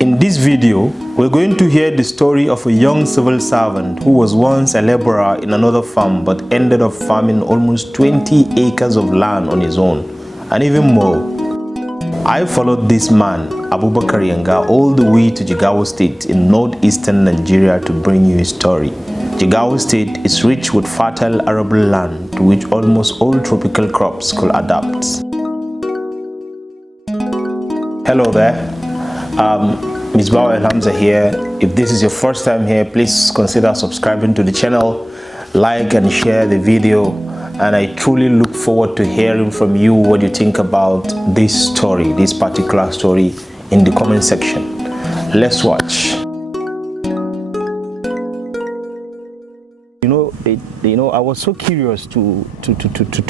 In this video, we're going to hear the story of a young civil servant who was once a laborer in another farm but ended up farming almost 20 acres of land on his own, and even more. I followed this man, Abubakar Yanga, all the way to Jigawa State in northeastern Nigeria to bring you his story. Jigawa State is rich with fertile arable land to which almost all tropical crops could adapt. Hello there. Misbahu el-Hamza here. If this is your first time here, please consider subscribing to the channel, like and share the video, and I truly look forward to hearing from you what you think about this story, this particular story, in the comment section. Let's watch. I was so curious to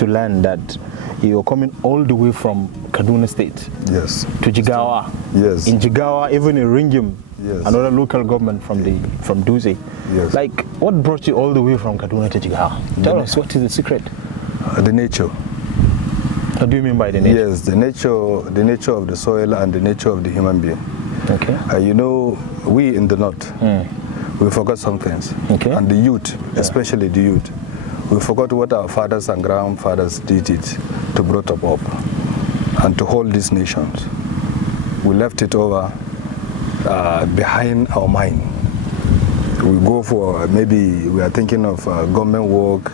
learn that you're coming all the way from Kaduna State. Yes. To Jigawa. Yes. In Jigawa, even in Ringim, yes, another local government from Duze. Yes. Like, what brought you all the way from Kaduna to Jigawa? Tell us, what is the secret? The nature. What do you mean by the nature? Yes, the nature of the soil and the nature of the human being. Okay. We in the north, we forgot some things. Okay. And the youth, especially the youth, we forgot what our fathers and grandfathers did it to brought up and to hold these nations. We left it over behind our mind. We go for, maybe we are thinking of government work,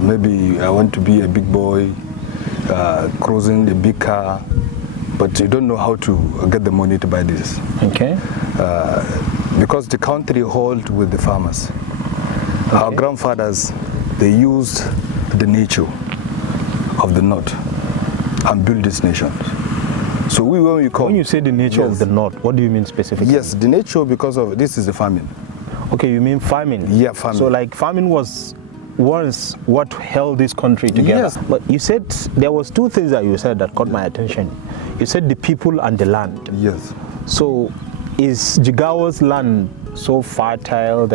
maybe I want to be a big boy, cruising a big car, but you don't know how to get the money to buy this. Okay. Because the country hold with the farmers. Okay. Our grandfathers, they used the nature of the north and built this nation. So when you say the nature of the north, what do you mean specifically? Yes, the nature, because of this is the farming. Okay, you mean farming? Yeah, farming. So like farming was once what held this country together. Yes. But you said there was two things that you said that caught my attention. You said the people and the land. Yes. So is Jigawa's land so fertile,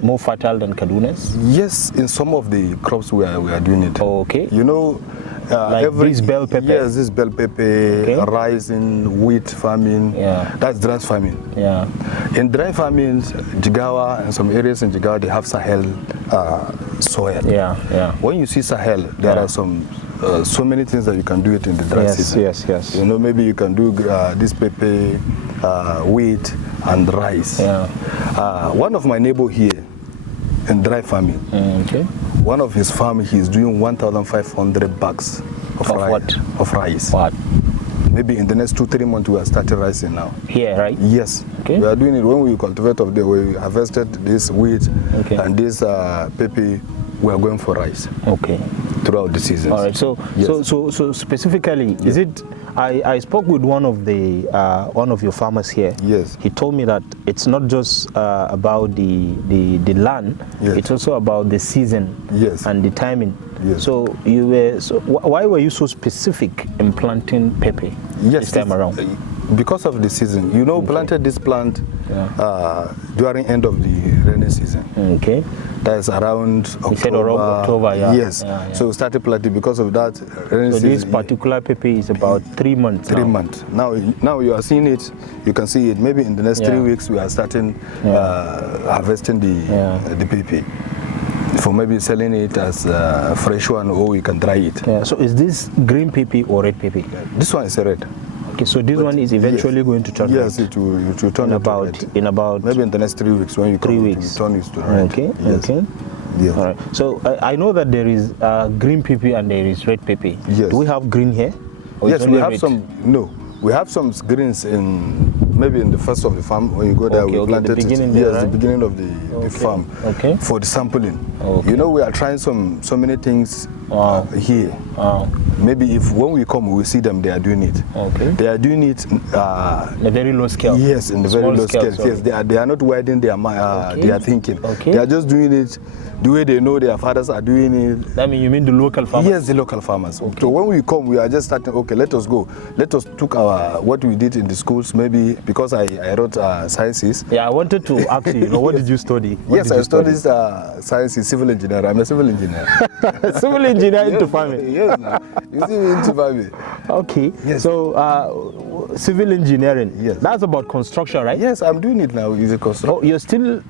more fertile than Kaduna's? Yes, in some of the crops we are doing it. Oh, okay. Like this bell pepper? Yes, this bell pepper, okay, rice and wheat farming. Yeah. That's dry farming. Yeah. In dry farming, Jigawa and some areas in Jigawa, they have Sahel soil. Yeah, yeah. When you see Sahel, there are so many things that you can do it in the dry season. Yes. Maybe you can do this pepper, wheat, and rice. Yeah. One of my neighbor here in dry farming, okay, one of his farm, he's doing 1,500 bags of rice. What? Of rice. What? Maybe in the next 2-3 months we are starting rising now. Here, right? Yes. Okay. We are doing it when we cultivate of the we harvested this wheat, okay, and this pepper. We are going for rice. Okay. Throughout the season. All right. So specifically, is it? I spoke with one of your farmers here. Yes. He told me that it's not just about the land. Yes. It's also about the season. Yes. And the timing. Yes. So why were you so specific in planting pepper this time around? Because of the season. Okay. Planted this plant during end of the rainy season. Okay. That's around October. You said October, yeah. Yes. Yeah. So we started planting because of that rainy season. So this particular pepper is about 3 months. 3 months. Now you are seeing it. You can see it. Maybe in the next 3 weeks we are starting harvesting the pepper. For maybe selling it as a fresh one, or you can dry it. Yeah. So is this green pepper or red pepper? This one is a red. Okay, so this one is eventually going to turn red. Yes, it will turn in about maybe in the next 3 weeks when you 3 weeks. Turn it to red. Okay. Yes. Okay. Yes. All right. So I know that there is green pepper and there is red pepper. Yes. Do we have green here? Or yes, we have red? some. No, we have some greens in maybe in the first of the farm when you go there. We planted the beginning it. There, yes, right? The beginning of the farm. Okay. For the sampling. Okay. We are trying so many things here. Wow. Maybe when we come, we see them. They are doing it. Okay. They are doing it in a very low scale. Yes, in the very low scale. Yes, they are not widening their thinking. Okay. They are just doing it the way they know their fathers are doing it. I mean, you mean the local farmers? Yes, the local farmers. Okay. So when we come, we are just starting, okay, let us go. Let us took what we did in the schools, maybe, because I wrote sciences. Yeah, I wanted to ask you, what did you study? Yes, I studied sciences, civil engineer. I'm a civil engineer. Civil engineer into farming? Yes, no. You see me into farming. Okay. Yes. So So civil engineering. Yes. That's about construction, right? Yes, I'm doing it now. Is it construction? Oh, you're still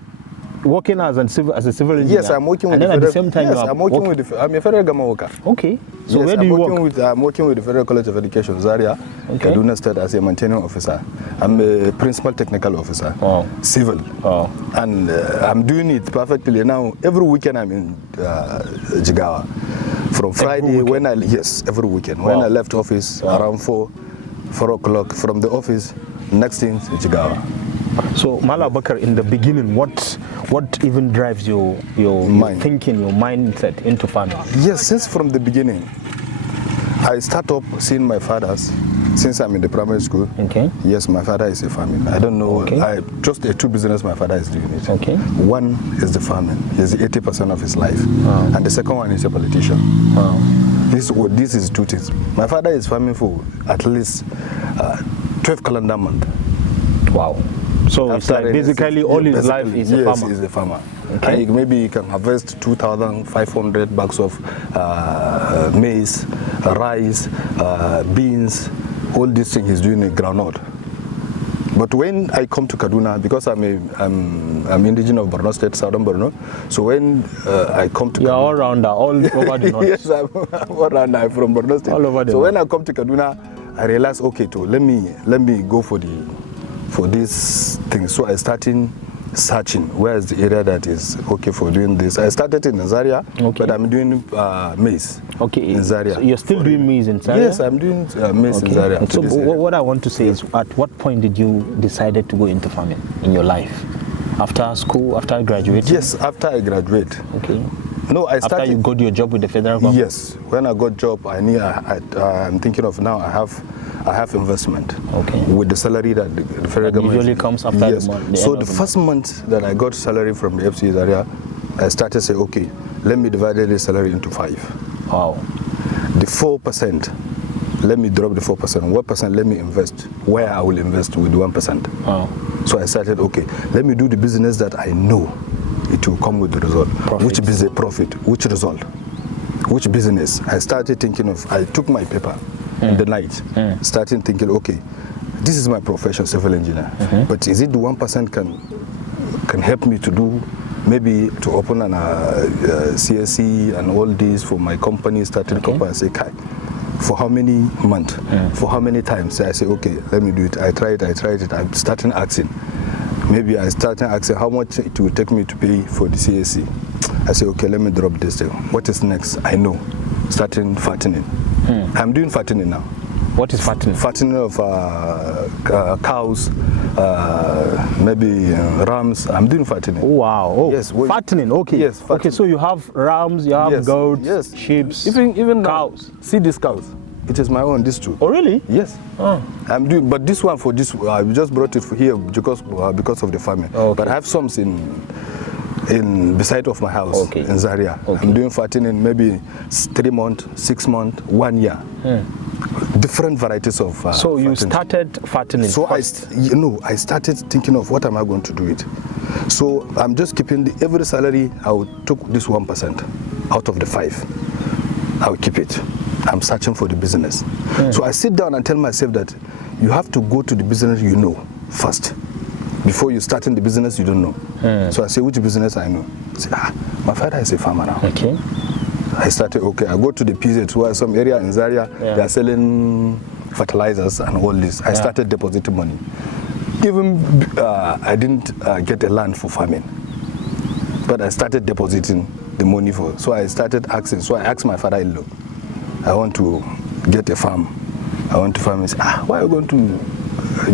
working as a civil engineer? Yes, I'm working with and the then federal, at the same time, yes, I'm working with the, I'm a federal government worker. Okay. So yes, where do you work? I'm working with the Federal College of Education, Zaria, Okay. Kaduna State, as a maintaining officer. I'm a principal technical officer, civil. And I'm doing it perfectly now. Every weekend I'm in Jigawa. From Friday, when I, yes, every weekend. When I left office around 4 o'clock from the office, next thing is Jigawa. So Abubakar, in the beginning, what even drives your thinking, your mindset into farming? Yes, since from the beginning, I start up seeing my fathers. Since I'm in the primary school, okay. Yes, my father is a farming. I don't know, Okay. just a two business my father is doing it. Okay. One is the farming, he's 80% of his life. Wow. And the second one is a politician. Wow. This is two things. My father is farming for at least 12 calendar months. Wow. So it's like basically all his life is a farmer. Yes, he's a farmer. Okay. And maybe he can harvest 2,500 bags of maize, rice, beans, all these things he's doing in groundnut. But when I come to Kaduna, because I'm indigenous of Borno State, southern Borno, so when I come to Kaduna... You're all rounder, all over the north. Yes, I'm all rounder, I'm from Borno State. All over the so north. when I come to Kaduna, I realized, okay, too, let me go for this thing. So I started searching where is the area that is okay for doing this. I started in Zaria, but I'm doing maize in Zaria. So you're still doing maize in Zaria? Yes, I'm doing maize in Zaria. So what I want to say is, at what point did you decide to go into farming in your life? After school, after graduating? Yes, after I graduate. Okay. No, I started. After you got your job with the federal government? Yes, when I got job, I'm thinking of now I have investment. Okay. With the salary that the federal government usually comes after the month. So the first month that I got salary from the FC area, I started to say, okay, let me divide the salary into 5. Wow. The 4%, let me drop the 4%. 1% let me invest where I will invest with 1%. Wow. So I started, okay, let me do the business that I know it will come with the result. Profit. Which business profit? Which result? Which business? I started thinking of, I took my paper in the night, starting thinking, okay, this is my profession, civil engineer, but is it the 1% can help me to do, maybe to open an CSC and all this for my company, starting company, and say, Kai, for how many months, for how many times? I say, okay, let me do it. I tried it. I'm starting asking. Maybe I started asking how much it will take me to pay for the CSC. I say, okay, let me drop this thing. What is next? I know. Starting fattening. I'm doing fattening now. What is fattening? Fattening of cows, maybe rams. I'm doing fattening. Oh, wow. Oh, yes. Fattening. Okay. Yes. Fattening. Okay. So you have rams, you have goats, sheep, even cows. See these cows. It is my own. These two. Oh, really? Yes. I'm doing, but this one for this, I just brought it for here because of the farming. Okay. But I have some in beside of my house in Zaria. Okay. I'm doing fattening maybe 3 months, 6 months, 1 year. Different varieties of. So you started fattening. So I started thinking of what am I going to do it. So I'm just keeping every salary. I would took this 1% out of the 5. I'll keep it. I'm searching for the business. So I sit down and tell myself that you have to go to the business you know first. Before you start in the business you don't know. So I say, which business I know? I say, my father is a farmer now. Okay. I started, I go to the PZ, where some area in Zaria, they are selling fertilizers and all this. I started depositing money. Even I didn't get a land for farming, but I started depositing the money for. So I started asking. So I asked my father-in-law, I want to get a farm. I want to farm. He said, why are you going to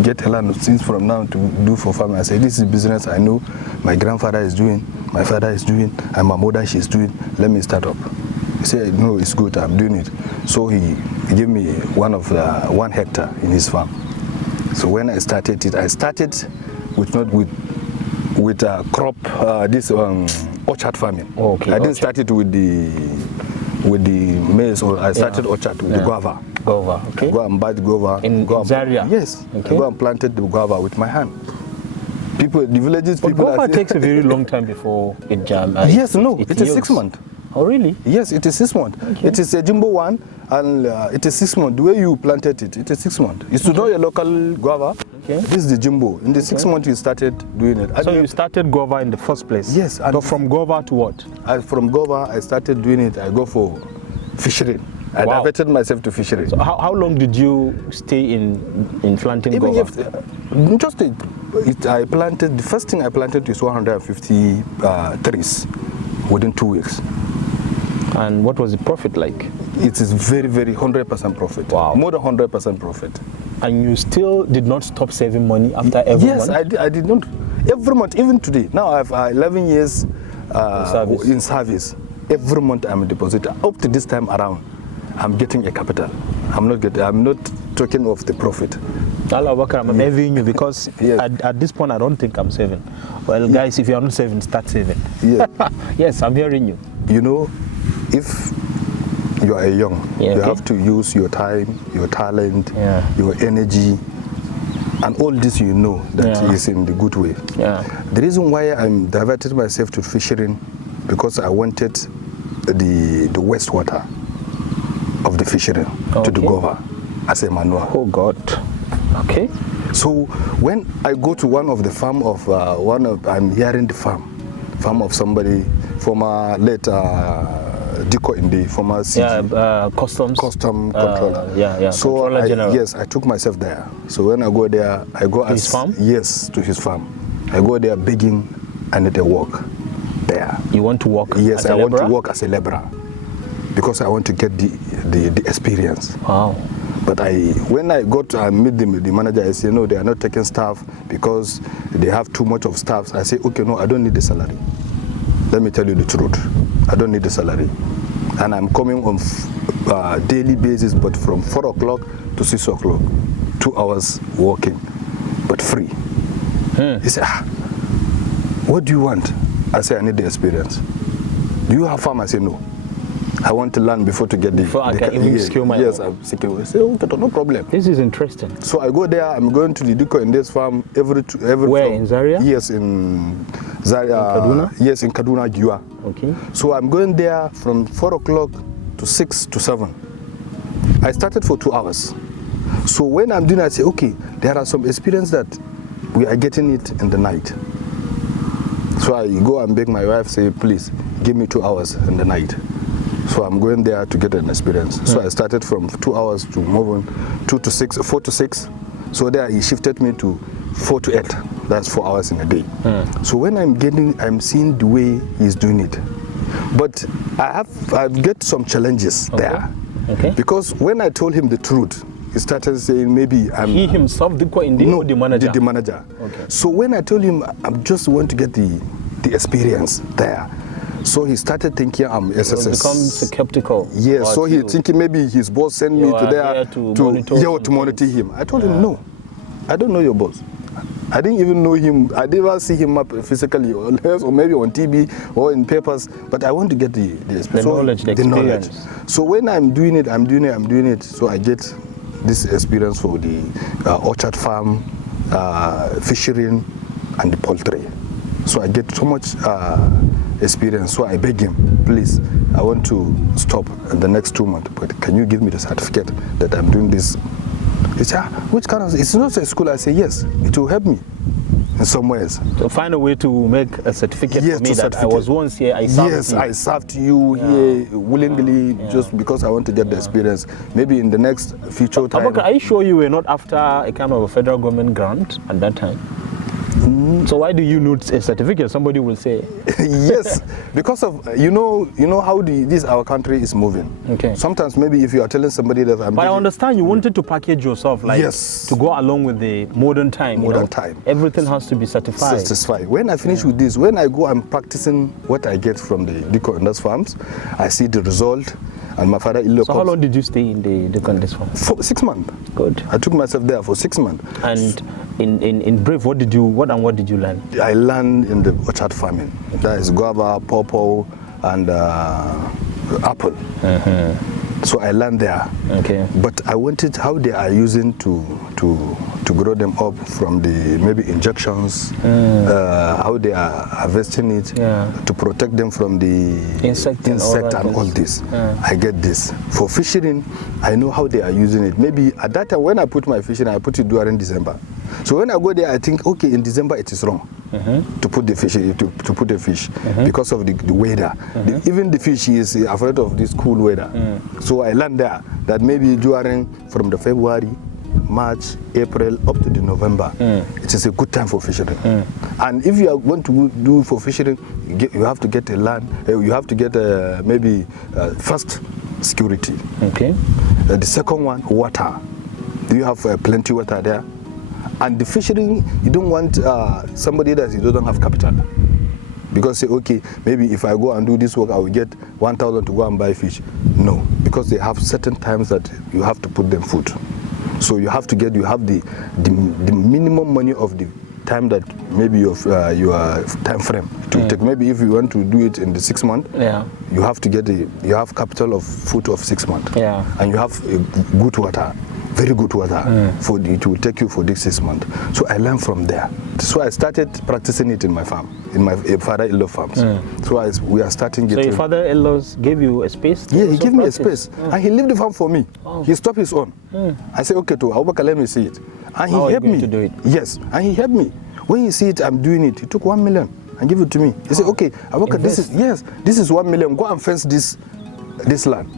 get a land since from now to do for farming? I said, this is business I know. My grandfather is doing, my father is doing, and my mother, she's doing. Let me start up. He said, no, it's good, I'm doing it. So he gave me 1 hectare in his farm. So when I started it, I started with crop, this orchard farming. Okay, I didn't start it with the maize, or I started orchard with the guava. Guava, okay. Go and buy the guava. In Zaria? Yes. Okay. I go and planted the guava with my hand. People, the villages, but people. Guava takes a very long time before it jams. Yes, no, it is 6 months. Oh, really? Yes, it is 6 months. Okay. It is a jumbo one, And it is 6 months. The way you planted it, it is 6 months. You should know your local guava. Okay. This is the jumbo. In the 6 months, you started doing it. So you started guava in the first place? Yes. So from guava to what? From guava, I started doing it. I go for fishery. I diverted myself to fishery. So how long did you stay in planting guava? I planted, the first thing I planted is 150 trees within 2 weeks. And what was the profit like? It is very, very 100% profit. Wow. More than 100% profit. And you still did not stop saving money after every month? Yes, I did not. Every month, even today. Now I have 11 years in service. Every month I'm a depositor. Up to this time around, I'm getting a capital. I'm not talking of the profit. Abubakar, I'm envying you because yes. at this point I don't think I'm saving. Well, guys, if you are not saving, start saving. Yes, yes, I'm hearing you. You know, if you are young, you have to use your time, your talent, your energy, and all this you know that is in the good way. Yeah. The reason why I'm diverted myself to fishing because I wanted the wastewater of the fishery to the guava as a manure. Oh God. Okay. So when I go to one of the farm of I'm hearing the farm of somebody, former late Diko in the former CG, custom controller. So I took myself there. So when I go there, I go to his farm. Yes, to his farm. I go there begging. I need a work there. You want to work? Yes, I want to work as a laborer because I want to get the experience. Wow. But when I got to meet the manager, I said, no, they are not taking staff because they have too much of staff. I say, okay, no, I don't need the salary. Let me tell you the truth. I don't need the salary. And I'm coming on daily basis, but from 4 o'clock to 6 o'clock, 2 hours working, but free. He said, what do you want? I say, I need the experience. Do you have farm? I say, no. I want to learn before to get before I can even skill my Yes, I'm skill. I say, okay, no problem. This is interesting. So I go there. I'm going to the Diko in this farm every Where, in Zaria? Yes, in Zaria. In Okay. So I'm going there from 4 o'clock to 6 to 7. I started for 2 hours. So when I'm doing, I say, okay, there are some experience that we are getting it in the night. So I go and beg my wife, say, please, give me 2 hours in the night. So I'm going there to get an experience. So I started from 2 hours to move on 4 to 6. So there he shifted me to 4 to 8. That's 4 hours in a day. So when I'm seeing the way he's doing it. But I've get some challenges there. Okay. Because when I told him the truth, he started saying maybe he himself or the manager? The manager. Okay. So when I told him I just want to get the experience there. So he started thinking I'm SSS. He becomes skeptical. Yes, so he thinking maybe his boss sent me to there to monitor him. I told him, no, I don't know your boss. I didn't even know him. I never see him up physically, or maybe on TV or in papers. But I want to get the knowledge, the experience. So when I'm doing it. So I get this experience for the orchard farm, fishing, and the poultry. So I get so much experience. So I beg him, please, I want to stop in the next 2 months, but can you give me the certificate that I'm doing this? He said, which kind of, it's not a school. I say, yes, it will help me in some ways. So find a way to make a certificate for me that I was once here, I served Yes, I served you here willingly just because I want to get the experience. Maybe in the next future time. Abubakar, are you sure you were not after a kind of a federal government grant at that time? So why do you need a certificate? Somebody will say. Yes, because of you know how our country is moving. Okay. Sometimes maybe if you are telling somebody that I'm. But I understand you wanted to package yourself to go along with the modern time. Time. Everything has to be certified. Satisfied. When I finish with this, when I go, I'm practicing what I get from the Diko Indus farms. I see the result. And my father-in-law. So how long did you stay in the Indus farm? For 6 months. Good. I took myself there for 6 months. And in brief, what did you learn? I learned in the orchard farming. That is guava, pawpaw, and apple. So I learned there. Okay. But I wanted how they are using to grow them up from the maybe injections, how they are harvesting it to protect them from the insect and all this. I get this. For fishing, I know how they are using it. Maybe at that time when I put my fishing, I put it during December. So when I go there, I think, okay, in December it is wrong to put the fish to put the fish because of the weather. Even the fish is afraid of this cool weather. So I learned there that maybe during from the February, March, April up to the November, it is a good time for fishery. And if you are going to do for fishery, you have to get a land. You have to get maybe first security. Okay. The second one, water. Do you have plenty water there? And the fishery, you don't want somebody that you don't have capital. Because say, okay, maybe if I go and do this work, I will get 1,000 to go and buy fish. No, because they have certain times that you have to put them food. So you have to get, you have the minimum money of the time that maybe your time frame to take. Maybe if you want to do it in the 6 months, you have to get you have capital of food of 6 months, and you have good water. Very good water for it will take you for this 6 months. So I learned from there. So I started practicing it in my farm, in my father-in-law farms. So we are starting getting. So your father-in-laws gave you a space? Yeah, he gave me a space, and he left the farm for me. He stopped his own. I said, okay, to Abubakar, let me see it, and he helped me to do it. Yes, and he helped me. When you see it, I'm doing it. He took 1 million and give it to me. He said, okay, Abubakar, this is 1 million. Go and fence this land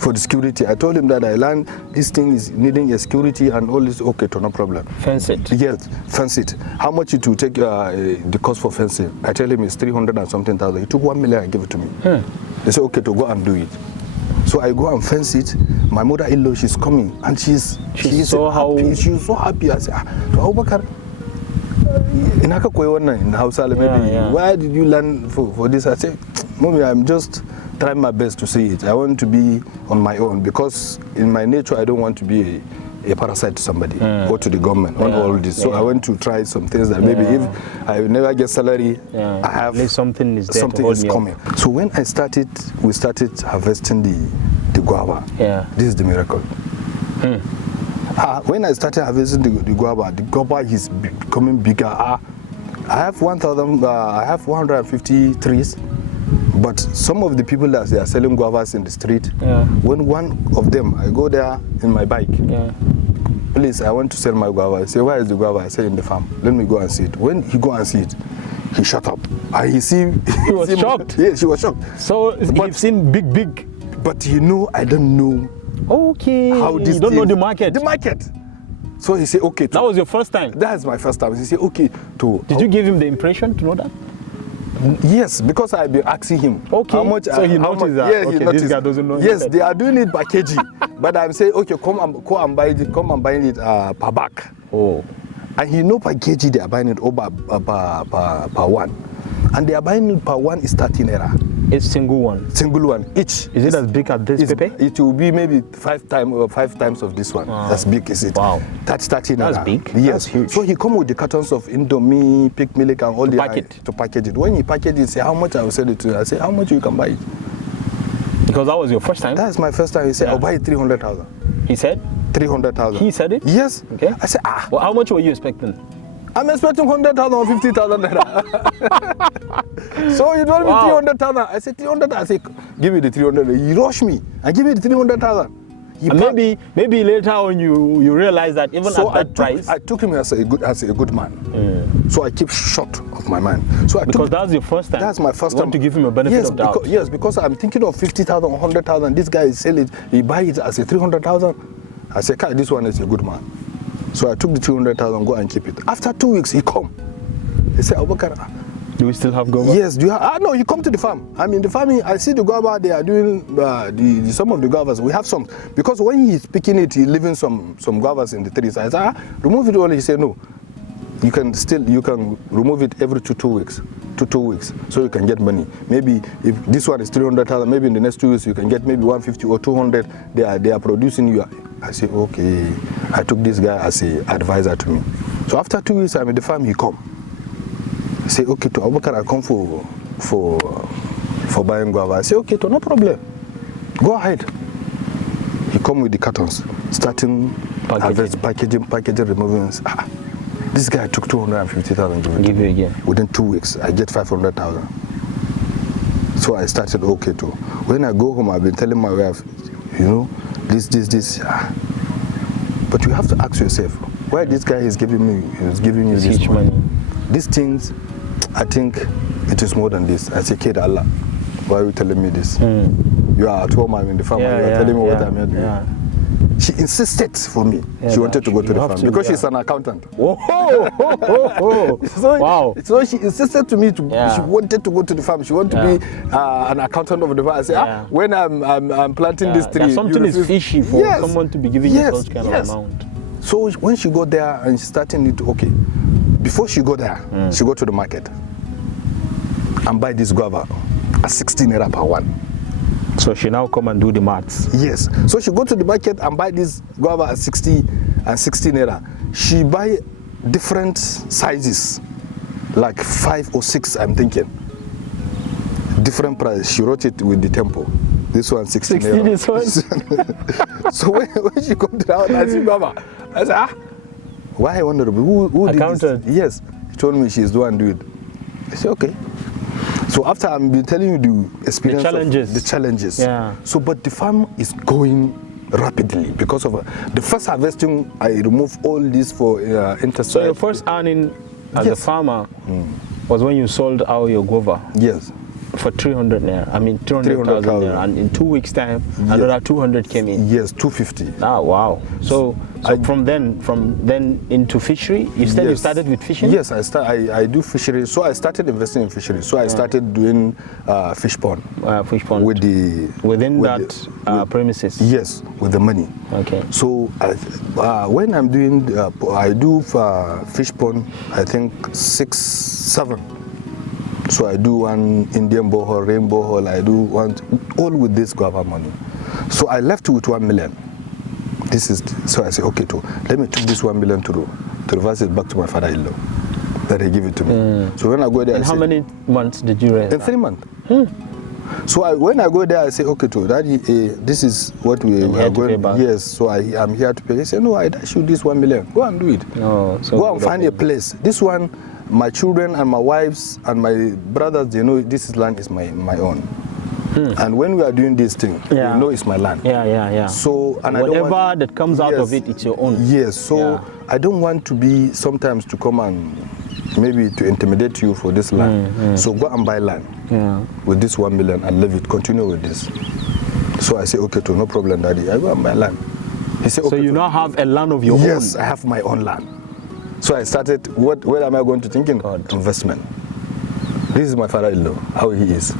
for the security. I told him that I learned this thing is needing a security and all this. Okay, no problem. Fence it. Yes, fence it. How much it will take the cost for fencing? I tell him it's 300 and something thousand. He took 1 million and gave it to me. They said, okay, to go and do it. So I go and fence it. My mother-in-law, she's coming and she's so happy. She's so happy. I said, Abubakar, in Hausa, maybe why did you learn for this? I said, Mommy, I'm just trying my best to see it. I want to be on my own because in my nature I don't want to be a parasite to somebody or to the government on all this. So I want to try some things that maybe if I never get salary, I have at least something is there. Something is coming. So when we started harvesting the guava. This is the miracle. When I started harvesting the guava is becoming bigger. I have 150 trees. But some of the people that they are selling guavas in the street, when one of them, I go there in my bike, please, I want to sell my guava. I say, where is the guava? I say, in the farm. Let me go and see it. When he go and see it, he shut up. He was shocked? Yes, he was shocked. So you've seen big. But I don't know. Okay. How this you don't know the market. The market. So he said, okay. That was your first time? That's my first time. He said, okay. Did you give him the impression to know that? Yes, because I've been asking him how much. So he noticed that. Yes, okay, he noticed. This guy doesn't know. Yes, they are doing it by kg, but I'm saying, okay, come and buy it per bag. And he know per kg they are buying it over per one, and they are buying it per one is 13 naira. It's single one each. Is it as big as this paper? It will be maybe 5 times of this one. That's big, is it? Wow. That's 13 naira. That's big. Yes. That's huge. So he come with the cartons of Indomie, Pick Milk, and all to package it. When he package it, say how much I will sell it to you. I say how much you can buy it. Because that was your first time. That's my first time. He said I'll buy it 300,000. He said 300,000. He said it. Yes. Okay. I said Well, how much were you expecting? I'm expecting 100,000 or 50,000 naira. So you told me 300,000. I said 300,000. I said, give me the 300,000. He rushed me and give me the 300,000. Maybe later on you realize that even at that price. I took him as a good man. So I keep short of my mind. So because that's your first time. That's my first time. You want to give him a benefit of doubt. Yes, because I'm thinking of 50,000, 100,000. This guy is selling it. He buy it as a 300,000. I said, this one is a good man. So I took the 300,000, go and keep it. After 2 weeks, he come. He said, Abubakar, do we still have guava? Yes. Do you have? No, you come to the farm. I mean, the farming. I see the guava. They are doing some of the guavas. We have some because when he's picking it, he's leaving some guavas in the trees. I said, remove it all. He said, no. You can remove it every 2 weeks. 2 weeks, so you can get money. Maybe if this one is 300,000, maybe in the next 2 weeks you can get maybe 150 or 200. They are producing you. I say, okay. I took this guy as an advisor to me. So after 2 weeks, I'm at the farm. He come. I say, okay, to Abubakar, I come for buying guava. I say, okay, no problem. Go ahead. come with the cartons, starting packaging, removing. This guy took 250,000. Give you again. Within 2 weeks, I get 500,000. So I started okay too. When I go home, I've been telling my wife, you know, this. But you have to ask yourself, why this guy is giving you this money? These things, I think it is more than this. I say, kid, Allah, why are you telling me this? You are at home, I'm in the farm, you are telling me what I'm here doing. She insisted for me. She wanted to go to the farm because she's an accountant. Wow. So she insisted to me she wanted to go to the farm. She wanted to be an accountant of the farm. I said, when I'm planting this tree, something is fishy for someone to be giving you such kind of amount. So when she got there and she started it, okay. Before she got there, she go to the market and buy this guava at 16 naira per one. So she now come and do the maths. Yes. So she go to the market and buy this guava at 60 and 60 naira. She buy different sizes, like 5 or 6, I'm thinking. Different price. She wrote it with the tempo. This one 60 naira. This one. So when she come to the house, I see guava. I said, why I wonder who accountant? Did this? Yes. She told me she's the one do it. I said, okay. So after I've been telling you the experience, the challenges. Yeah. So, but the farm is going rapidly because of the first harvesting. I remove all this for interest. So your first earning as a farmer was when you sold out your guava. Yes. For 300 naira. I mean 300,000 naira. And in 2 weeks' time, another 200 came in. Yes, 250. Ah, wow. So from then into fishery, you said you started with fishing? Yes, I do fishery. So I started investing in fishery. So I started doing fish pond. Fish pond. Within that premises? Yes, with the money. Okay. So when I'm doing, I do fish pond, I think 6, 7. So I do one Indian borehole, rainbow hole, I do one, all with this guava money. So I left with 1 million. So I said, okay, let me take this 1 million to reverse it back to my father-in-law. That he give it to me. So when I go there, how many months did you raise? In 3 months. So when I go there, I say, okay, Daddy, this is what we are going to pay. Yes, so I'm here to pay. He said, no, I dash you this 1 million. Go and do it. Oh, so go and find a place. This one, my children and my wives and my brothers, they know this land is my own. And when we are doing this thing, you know it's my land. Yeah. So and whatever that comes out of it, it's your own. Yes. So I don't want to be sometimes to come and maybe to intimidate you for this land. So go and buy land with this 1 million and leave it. Continue with this. So I say, okay, no problem, Daddy. I go and buy land. He said, okay. So you now have a land of your own? Yes, I have my own land. So I started, where am I going to think? Investment. This is my father-in-law, how he is.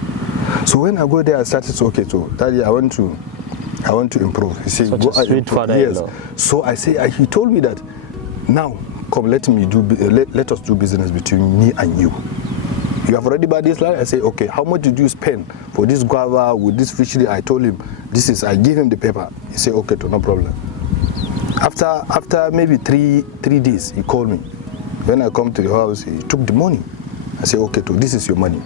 So when I go there, I started, okay, Daddy, I want to improve. He said, go and improve. Yes. So I say, he told me that, now, come, let us do business between me and you. You have already bought this land? I say, okay, how much did you spend for this guava with this fishery? I told him, I give him the paper. He said, okay, no problem. After maybe three days, he called me. When I come to the house, he took the money. I said, okay, this is your money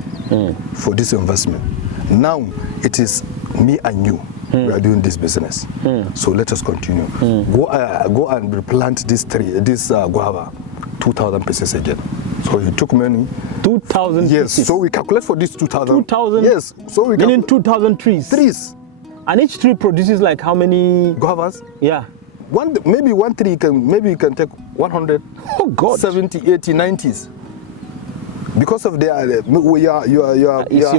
for this investment. Now it is me and you. We are doing this business. So let us continue. Go and replant this guava, 2,000 pieces again. So he took money. 2,000 yes, pieces? So we calculate for this 2,000. 2,000? Yes. So we meaning 2,000 trees? Trees. And each tree produces like how many? Guavas? Yeah. Maybe one tree you can take 100. Oh God. 70, 80, 90s. Because of your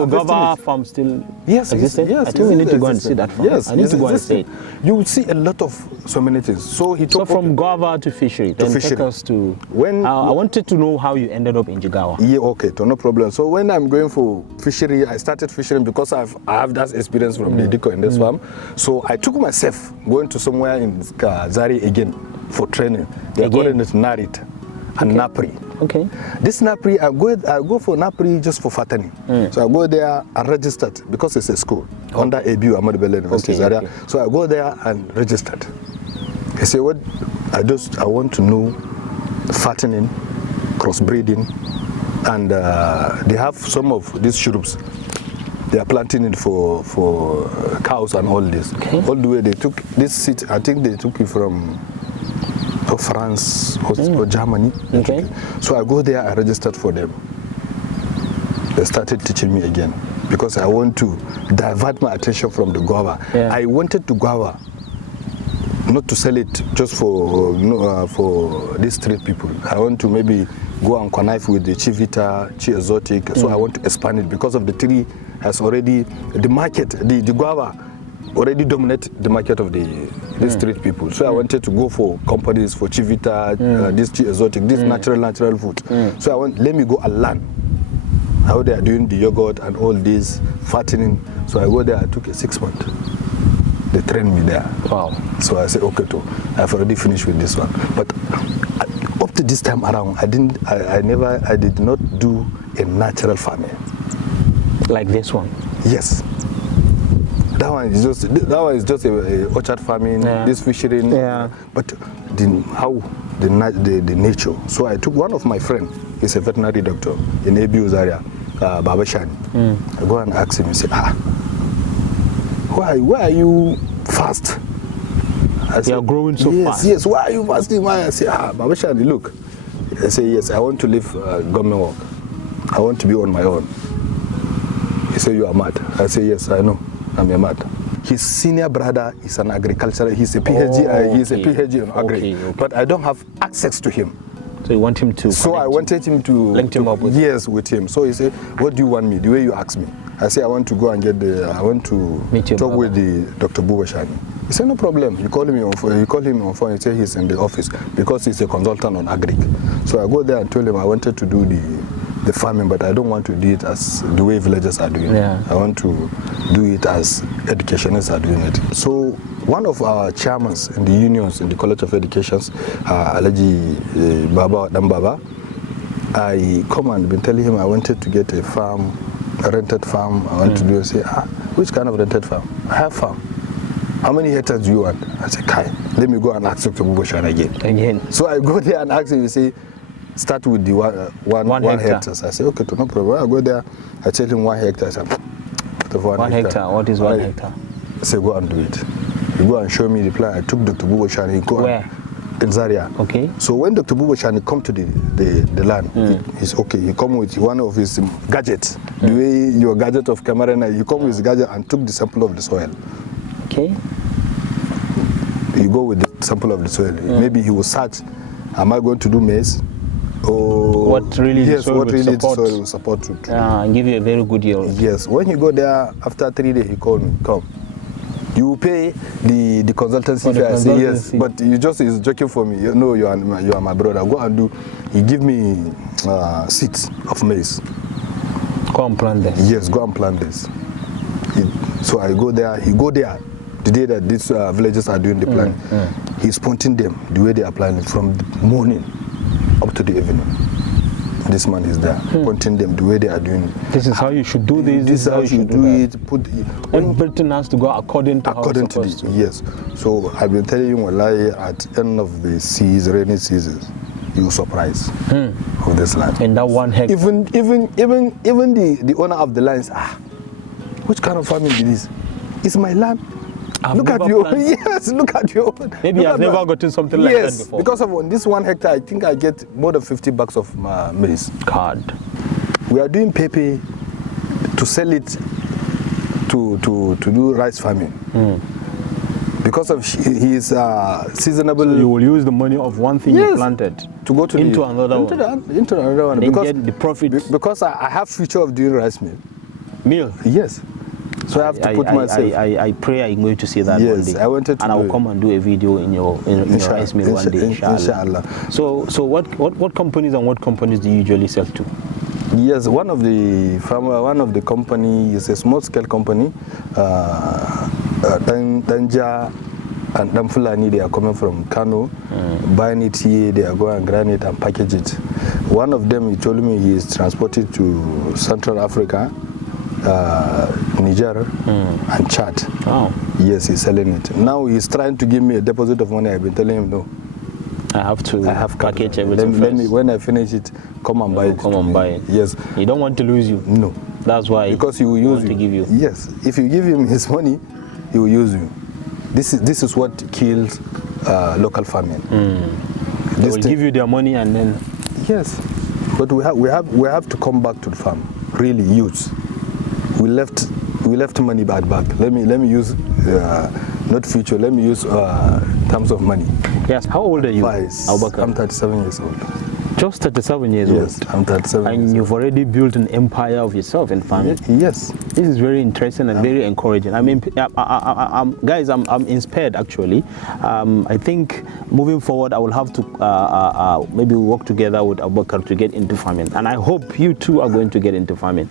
guava farm still existing? Yes. I think we need to go and see that farm. Yes, I need to go and see it. You will see a lot of so many things. So from guava to fishery, then take us to. I wanted to know how you ended up in Jigawa. Yeah, okay, no problem. So when I'm going for fishery, I started fishing because I have that experience from the Diko in this farm. So I took myself going to somewhere in Zari again for training. They're calling it Narit and Napri. Okay. This Napri, I go for Napri just for fattening. So I go there and registered because it's a school under ABU, Ahmadu Bello University. Okay. So I go there and registered. I say, I want to know fattening, crossbreeding, and they have some of these shrubs. They are planting it for cows and all this. Okay. All the way they took this seed. I think they took it from France or Germany. Okay. So I go there. I registered for them. They started teaching me again because I want to divert my attention from the guava. Yeah. I wanted the guava, not to sell it just for these street people. I want to maybe go and connive with the Chivita, Chi Exotic. So I want to expand it because of the tree has already, the market, the guava already dominate the market of the street people. So I wanted to go for companies for Chivita, this Chi Exotic, this natural food. So let me go and learn how they are doing the yogurt and all this fattening. So I go there, I took a 6 month. They trained me there. Wow. So I said, okay, I've already finished with this one. But up to this time around, I did not do a natural farming. Like this one? Yes. That one is just a orchard farming, this fishing. Yeah. But the nature. So I took one of my friends, he's a veterinary doctor in Abu's area, Baba Shani. I go and ask him, he said, why are you fast? I said, you are growing so fast. Yes, why are you fasting? Why? I say, Baba Shani, look. I say, yes, I want to leave government work. I want to be on my own. He said, you are mad. I say, yes, I know, I'm mad. His senior brother is an agricultural, he's a PhD, he's a PhD in agri, but I don't have access to him. So you want him to? So I wanted him to link him up with. Yes, with him. So he said, "What do you want me? The way you ask me." I say, "I want to go and get I want to talk with the Dr. Bubashani." He said, "No problem." You call him on phone. He said he's in the office because he's a consultant on agri. So I go there and told him I wanted to do the farming, but I don't want to do it as the way villagers are doing it. I want to do it as educationists are doing it. So one of our chairmen in the unions in the College of Education, Alaji Baba Adamu Baba, I come and been telling him I wanted to get a farm, a rented farm. I want to do. I say, which kind of rented farm? I have farm. How many hectares do you want? I say, Kai, let me go and ask Dr. Bubashan again. So I go there and ask him. He say, start with the one hectare. I say, okay, no problem. I go there. I tell him 1 hectare. I say, 1 hectare. What is 1 hectare? I say, go and do it. He go and show me the plan. I took Dr. Bubashan. Where? In Zaria. Okay. So when Dr. Bubashan come to the land, he's okay. He come with one of his gadgets. The way your gadget of camera, he come with his gadget and took the sample of the soil. Okay. You go with the sample of the soil. Maybe he will search, am I going to do maize? Or what really the soil will support to and give you a very good yield. Yes. When you go there, after 3 days, he called me, come. You pay the consultancy fee. I say yes, but you just is joking for me. You know, you are my brother. Go and do. He give me seeds of maize. Go and plant this. Yes, go and plant this. So I go there. He go there. The day that these villagers are doing the planting, he's pointing them the way they are planting from the morning up to the evening. This man is there, pointing them the way they are doing it. This is how you should do this. This is how you should do it. Everything has to go according to this. Yes. So I've been telling you, Wallahi, at the end of the rainy seasons, you will surprise of this land. And that 1 hectare. Even the owner of the land is, which kind of farming is this? It's my land. Look at you. Yes, look at you. Maybe I've never gotten something like that before. Because of this 1 hectare, I think I get more than 50 bags of maize. God. We are doing pepe to sell it to do rice farming. Because of his seasonable. So you will use the money of one thing you planted to go to into another one. Into another one. Then get the profit. Because I have future of doing rice meal. Meal? Yes. So I have to put myself. I pray I'm going to see that one day. I wanted to. And I'll come and do a video in your rice mill one day, inshallah. So what companies and what companies do you usually sell to? Yes, one of the company is a small scale company. Danja and Damfulani, they are coming from Kano, buying it here, they are going and grind it and package it. One of them, he told me he is transported to Central Africa, Niger and Chad. Oh. Yes, he's selling it. Now he's trying to give me a deposit of money. I've been telling him no. I have package everything. When I finish it, come and buy it. Come and buy it. Yes. You don't want to lose you? No. That's why. Because he will use you. To give you. Yes. If you give him his money, he will use you. This is what kills local farming. They will give you their money and then. Yes. But we have to come back to the farm. Really, youths. We left money back. Let me use not future. Let me use terms of money. Yes. How old are you? Abubakar. I'm 37 years old. Just 37 years old. Yes, I'm 37. And you've already built an empire of yourself in farming. Yes. This is very interesting and very encouraging. I mean, guys, I'm inspired actually. I think moving forward, I will have to maybe work together with Abubakar to get into farming. And I hope you too are going to get into farming.